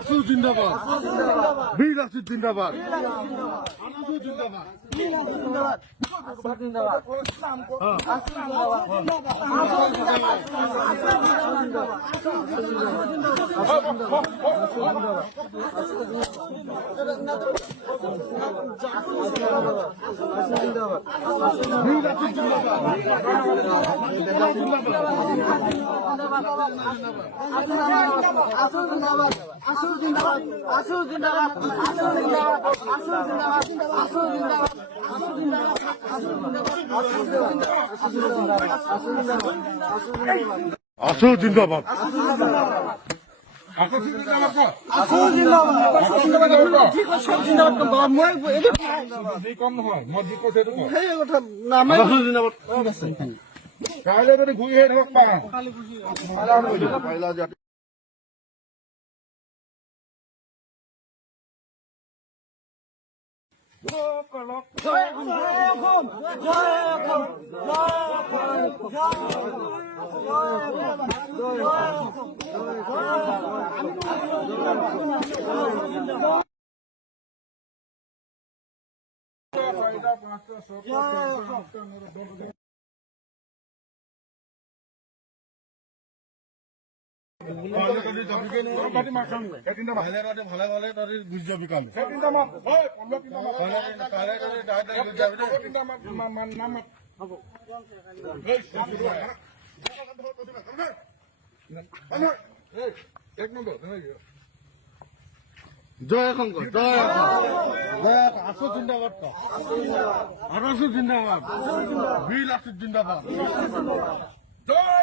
আসল জিন্দাবাদ বীৰ আসিফ জিন্দাবাদ আসল জিন্দাবাদ আসল জিন্দাবাদ কাইলৈ যদি ঘূৰি আহি থাকক পাওঁ ভালে ভালে বুঝ যাবি কাম জয় শঙ্কর জয় জয় আসো জিন্দাবাদ আসো জিন্দাবাদ বীর আসিফ জিন্দাবাদ জয়